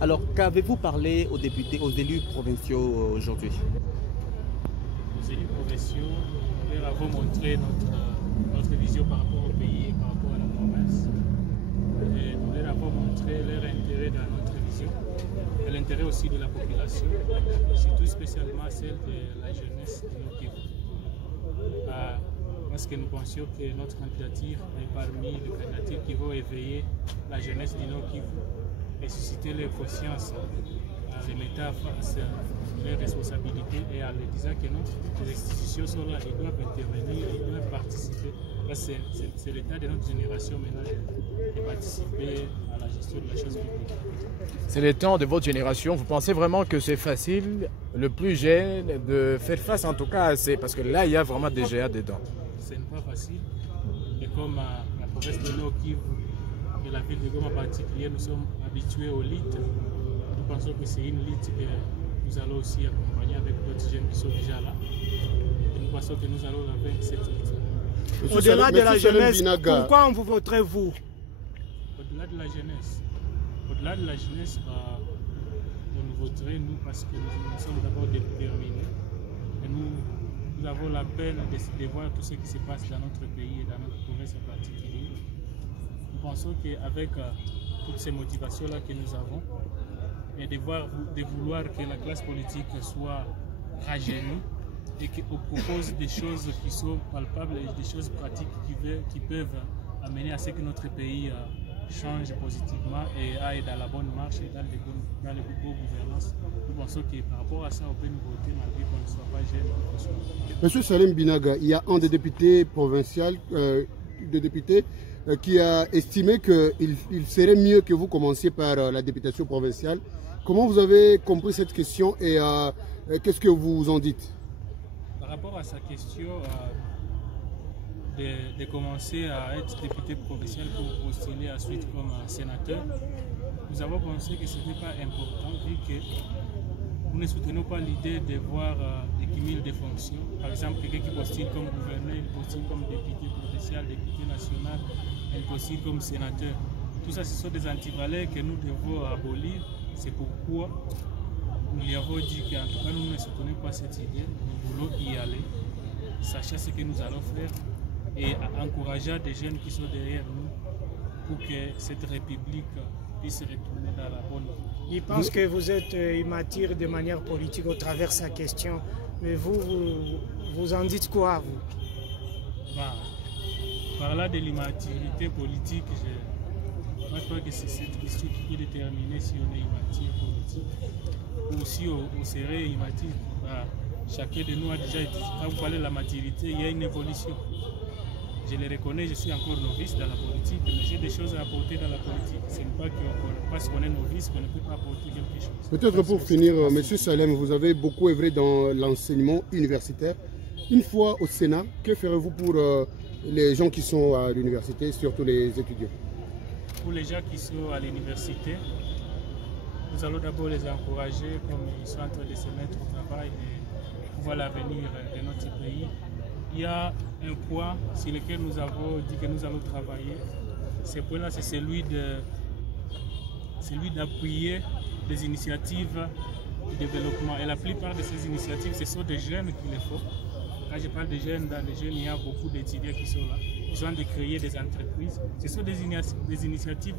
Alors, qu'avez-vous parlé aux députés, aux élus provinciaux aujourd'hui? Les élus provinciaux, nous leur avons montré notre vision par rapport au pays et par rapport à la province. Et nous leur avons montré leur intérêt dans notre vision et l'intérêt aussi de la population, surtout spécialement celle de la jeunesse de nos Kivu. Parce que nous pensions que notre candidature est parmi les candidatures qui vont éveiller la jeunesse du Nord Kivu et susciter leur conscience, les mettre face à leurs responsabilités et en leur disant que non, les institutions sont là, ils doivent intervenir, ils doivent participer. C'est l'état de notre génération maintenant de participer à la gestion de la chose publique. C'est le temps de votre génération. Vous pensez vraiment que c'est facile, le plus jeune, de faire face en tout cas à ces... Parce que là, il y a vraiment des géants dedans. Ce n'est pas facile. Et comme la province de Nord Kivu et la ville de Goma en particulier, nous sommes habitués aux lites. Nous pensons que c'est une lite que nous allons aussi accompagner avec d'autres jeunes qui sont déjà là. Et nous pensons que nous allons la vaincre cette lite. Au-delà de la jeunesse, pourquoi vous voterez-vous? Au-delà de la jeunesse, on nous voterait nous parce que nous sommes d'abord déterminés. Et nous avons la peine de voir tout ce qui se passe dans notre pays et dans notre province en particulier. Nous pensons qu'avec toutes ces motivations-là que nous avons, et de vouloir que la classe politique soit rajeunie et qu'on propose des choses qui sont palpables et des choses pratiques qui peuvent amener à ce que notre pays change positivement et aille dans la bonne marche et dans les bonnes gouvernances. Nous pensons que par rapport à ça, on peut nous voter malgré qu'on ne soit pas jeune. Monsieur Salim Binaga, il y a un des députés provinciaux qui a estimé qu'il serait mieux que vous commenciez par la députation provinciale. Comment vous avez compris cette question et qu'est-ce que vous en dites? Par rapport à sa question de commencer à être député provincial pour postuler ensuite comme sénateur, nous avons pensé que ce n'était pas important vu que nous ne soutenons pas l'idée de voir des cumuls de fonctions. Par exemple, quelqu'un qui postule comme gouverneur, il postule comme député provincial, député national, il postule comme sénateur. Tout ça, ce sont des antivaleurs que nous devons abolir. C'est pourquoi nous lui avons dit qu'en tout cas, nous ne soutenons pas cette idée. Nous voulons y aller, sachant ce que nous allons faire et encourageant des jeunes qui sont derrière nous pour que cette République puisse retourner dans la bonne voie. Il pense que vous êtes immature de manière politique au travers de sa question. Mais vous en dites quoi, vous? Par là de l'immaturité politique, je ne pense pas que c'est cette question qui peut déterminer si on est immature politique ou si on serait immature. Chacun de nous a déjà été. Quand vous parlez de la maturité, il y a une évolution. Je le reconnais, je suis encore novice dans la politique, mais j'ai des choses à apporter dans la politique. Ce n'est pas parce qu'on est novice qu'on ne peut pas apporter quelque chose. Peut-être pour finir, M. Salem, vous avez beaucoup œuvré dans l'enseignement universitaire. Une fois au Sénat, que ferez-vous pour les gens qui sont à l'université, surtout les étudiants? Pour les gens qui sont à l'université, nous allons d'abord les encourager comme ils sont en train de se mettre au travail et pouvoir l'avenir de notre pays. Il y a un point sur lequel nous avons dit que nous allons travailler. Ce point-là, c'est celui d'appuyer des initiatives de développement. Et la plupart de ces initiatives, ce sont des jeunes qu'il les faut. Quand je parle de jeunes, dans les jeunes, il y a beaucoup d'étudiants qui sont là. Ils ont de créer des entreprises. Ce sont des initiatives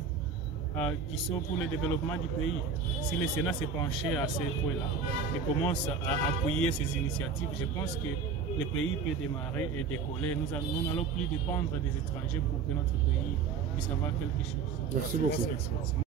qui sont pour le développement du pays. Si le Sénat s'est penché à ces points-là et commence à appuyer ces initiatives, je pense que le pays peut démarrer et décoller. Nous n'allons plus dépendre des étrangers pour que notre pays puisse avoir quelque chose. Merci beaucoup.